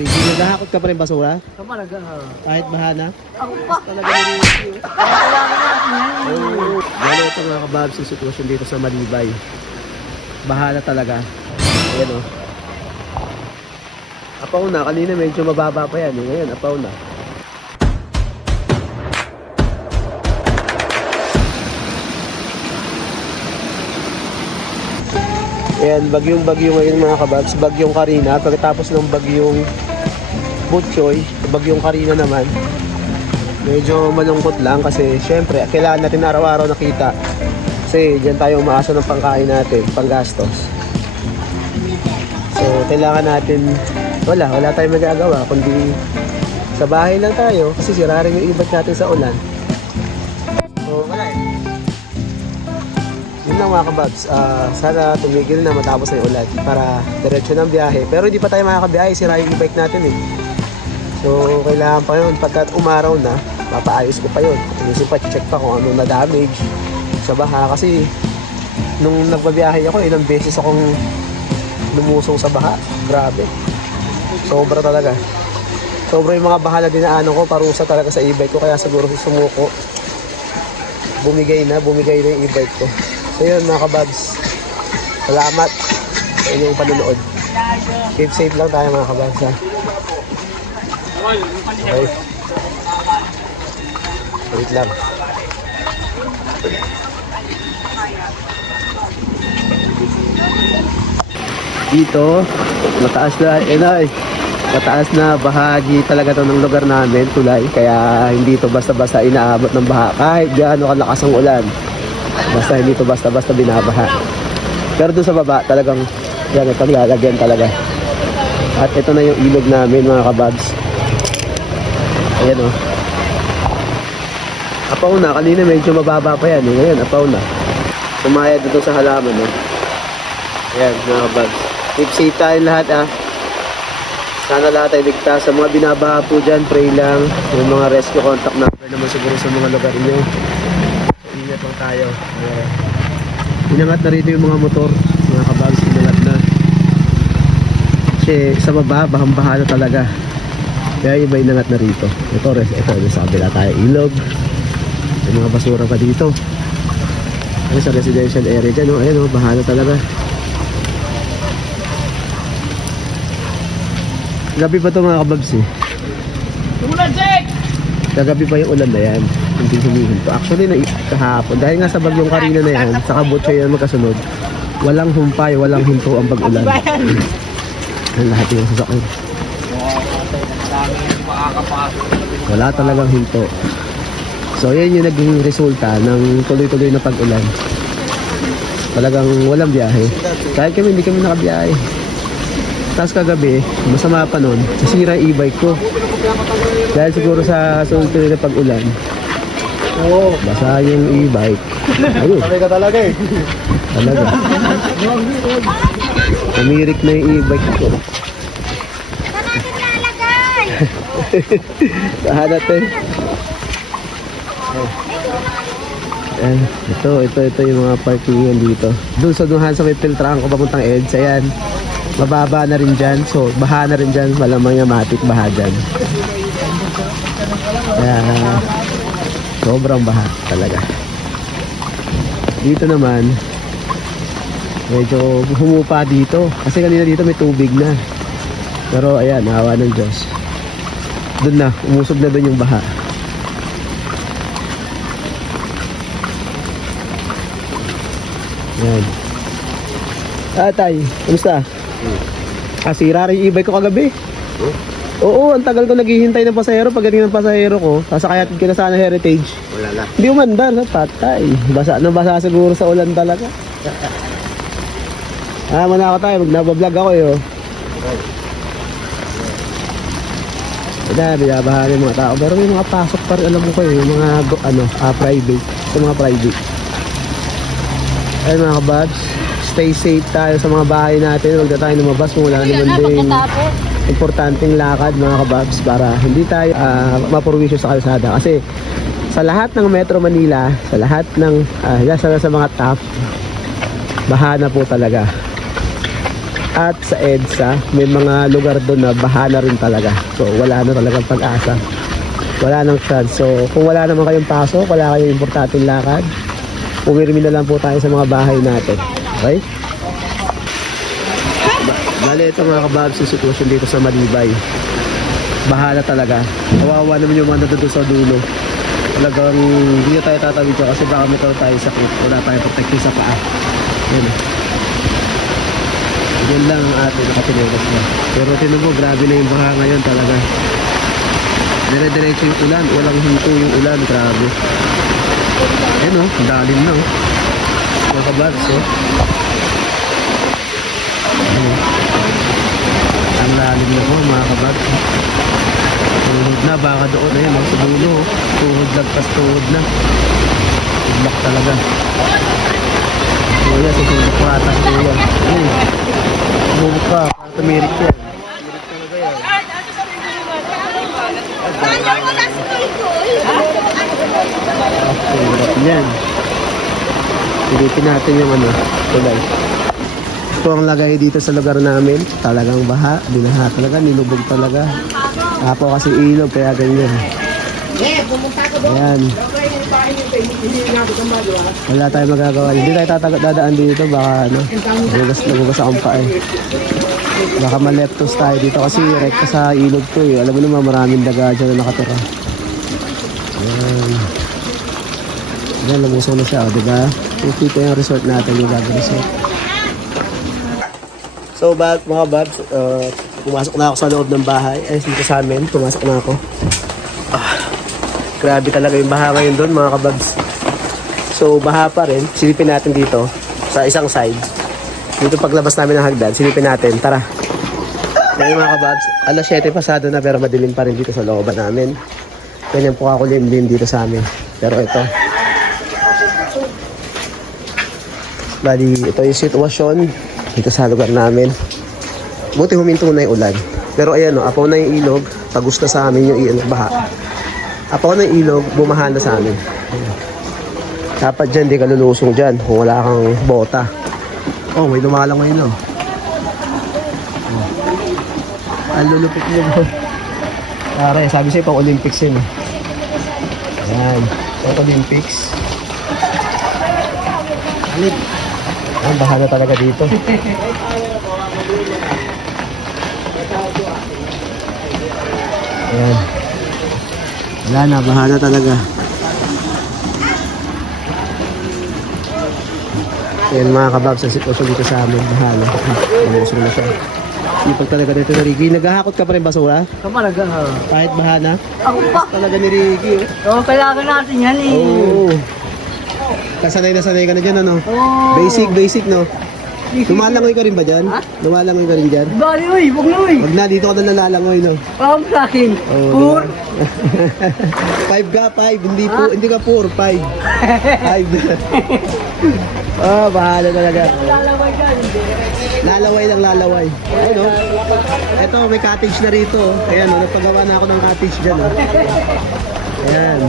Hindi nagahakot ka pa rin basura? Kapag Kahit bahana? ako pa. Talaga nire-review. Kailangan natin yan. Oo. Yan ito mga kababs yung sitwasyon dito sa Malibay. Bahala talaga. Ayan o. Apaw na. Kanina medyo mababa pa yan. Ngayon apaw na. Ayan, bagyong-bagyo ngayon mga kababs. Bagyong Karina. Pagkatapos ng bagyong Butchoy, bagyong Karina naman. Medyo malungkot lang kasi syempre kailangan natin araw-araw nakita. Kasi dyan tayo umaasa ng pangkain natin, panggastos. So kailangan natin, wala tayong magagawa kundi sa bahay lang tayo kasi sira rin yung ibat natin sa ulan. So wala eh. Yun lang mga kababs, sana tumigil na matapos na yung ulan para diretso ng biyahe. Pero hindi pa tayo makakabiyahe, sira yung e-bike natin eh. So kailangan pa yun, pagkat umaraw na, mapaayos ko pa yun. Inisip pa, check pa kung ano na damage sa baha. Kasi nung nagbabiyahe ako, ilang beses akong lumusong sa baha. Grabe. Sobra talaga. Sobra yung mga baha na dinaanan ko, parusa talaga sa e-bike ko. Kaya siguro sumuko. Bumigay na yung e-bike ko. So yun mga kababs, salamat sa inyong panunood. Keep safe lang tayo mga kababs ha. Okay. Wait lang. Dito, mataas na, mataas na bahagi talaga to ng lugar namin, tulay. Kaya hindi to basta-basta inaabot ng baha. Kahit gaano kalakas ang ulan. Basta hindi to basta-basta binabaha. Pero doon sa baba, talagang yan, ito nilalagyan talaga. At ito na yung ilog namin mga kababs. Ayan o. Apaw na. Kanina medyo mababa pa yan. Ngayon apaw na. Sumayad dito sa halaman o. Ayan mga kababs. Keep safe tayo lahat ah. Sana lahat ay ligtas. Sa mga binabaha po dyan, pray lang. Yung mga rescue contact number naman siguro sa mga lugar nyo. Ingat lang tayo. Inangat na rito yung mga motor. Mga kababs, inangat na. Kasi sa baba, bahang-baha na talaga. Kaya iba inangat na rito. Ito sa kabila tayo. Ilog. May mga basura pa dito. Ay, sa residential area dyan. Oh. Ayan, oh, baha na talaga. Gabi pa ito mga kababs eh. Ulan, Jack! Kagabi pa yung ulan na yan. Hindi humihinto. Actually, kahapon. Dahil nga sa bagyong Karina na yan, sa Butchoy yan magkasunod. Walang humpay, walang hinto ang pag-ulan. Ang lahat yung sasakyan. Wala talagang hinto. So yan yung naging resulta ng tuloy-tuloy na pag-ulan. Talagang walang biyahe. Kahit kami hindi kami nakabiyahe. Tapos kagabi, masama pa nun, nasira yung e-bike ko. Dahil siguro sa tuloy-tuloy na pag-ulan, basa yung e-bike. Ayun. Sabi ka talaga eh. Talaga. Umirik na yung e-bike ko. Kahanap eh. Ito yung mga parkingan dito. Doon sa duhan sa may filtrahan ko papuntang EDSA yan. Mababa na rin dyan. So baha na rin dyan. Malamang yung matik baha dyan. Kaya sobrang baha talaga. Dito naman medyo humupa dito. Kasi kanina dito may tubig na. Pero ayan, nahawa ng Diyos. Doon na, umusog na doon yung baha. Ayan. Tay, kamusta? Sira rin yung e-bike ko kagabi. Oo, ang tagal ko naghihintay ng pasahero. Pagdating ng pasahero ko, sasakayatin ko na sana Heritage. Wala na. Hindi umandar, patay. Basa na basa siguro sa ulan talaga. Muna ako tayo, magnabablog ako eh. Binabahan yung mga tao. Pero may mga pasok pa rin, alam mo ko eh. Yung mga private. Yung mga private. Ay mga kababs, stay safe tayo sa mga bahay natin. Huwag na tayo lumabas kung wala naman din importanteng lakad mga kababs para hindi tayo mapurwisyo sa kalsada. Kasi sa lahat ng Metro Manila, sa lahat ng sa mga top, baha na po talaga. at sa EDSA, may mga lugar doon na baha na rin talaga. So wala na talagang pag-asa. Wala nang chance. So kung wala naman kayong pasok, wala kayong importanteng lakad, umirmi na lang po tayo sa mga bahay natin. Okay? Bale, ito mga kababs yung sitwasyon dito sa Malibay. Bahala talaga. Kawawa naman yung mga nandun sa dulo. Talagang hindi na tayo tatawid dyan kasi baka may tayo sakit. Wala tayong protection sa paa. Yan. Yan lang ang ating nakatinelas na. Pero tinan mo, grabe na yung baha ngayon talaga. Dire-diretso yung ulan. Walang hinto yung ulan. Grabe. Yan o, ang dalim na o. Mga kababs o. Ang lalim na po mga kababs. Tuhod na, baka doon. Ayan o, sa dulo o. Tuhod lagpas tuhod na. Tudlak talaga. Kuya, susubok pa atas kuya. Ay, susubok pa. Para tumirik yan. Tumirik talaga yan. Hirap yan. Silipin natin yung ano, tulay. Ito ang lagay dito sa lugar namin. Talagang baha, binaha talaga, nilubog talaga. Apo kasi ilog, kaya ganyan. Ayan. Wala tayong magagawa. Hindi tayo dadaan dito, baka ano, nagugas akong pa eh. Baka maleptos tayo dito kasi rekta sa ilog to eh. Alam mo naman maraming daga dyan na nakatira. Ayan. Ayan, lumusong na siya, diba? Ito yung resort natin, yung Gaga Resort. So, mga babs, pumasok na ako sa loob ng bahay. Ay, dito sa amin, pumasok na ako. Grabe talaga yung baha ngayon doon, mga kababs. So, baha pa rin. Silipin natin dito, sa isang side. Dito paglabas namin ng hagdan, silipin natin. Tara. Ngayon mga kababs, alas 7 pasado na pero madilim pa rin dito sa looban namin. Ganyan po ako limlim dito sa amin. Pero ito. Bali, ito yung sitwasyon dito sa lugar namin. Buti huminto na yung ulan. Pero ayan o, apaw na yung ilog. Tagus na sa amin yung baha. Apaw na yung ilog, bumaha na sa amin. Dapat dyan, di ka lulusong dyan kung wala kang bota. Oh, may lumalang ngayon o. Ang lulupit mo bro. Pare, sabi sa'yo pang Olympics yun. Ayan, pang Olympics. Alit. Ang bahala talaga dito. Ayan. Wala na, bahala talaga. Ayan mga kababs, ang sitwasyon dito sa amin. Bahala. Ayan, na siya. Sipag talaga dito na Ricky. Naghahakot ka pa rin basura? Kamalaga ha. Kahit bahala. Ako pa. Talaga ni Ricky. Oo, kailangan natin yan eh. Oo. Kasanay na sanay ka na dyan, ano? Oo. Basic, no? Lumalangoy ka rin ba dyan? Ha? Lumalangoy ka rin dyan? Bali, uy, huwag na uy. Wag na, dito ka na nalalangoy, no? Paham sa akin. Oo, Pur. diba? 5 ka, 5. Hindi ka 4, 5. 5. Oh, bahala talaga. Lalaway ka. Lalaway lang lalaway. Ayun, no? Eto, may cottage na rito. Oh. Ayan, no? Nagpagawa na ako ng cottage dyan, oh. Ayan. Oh.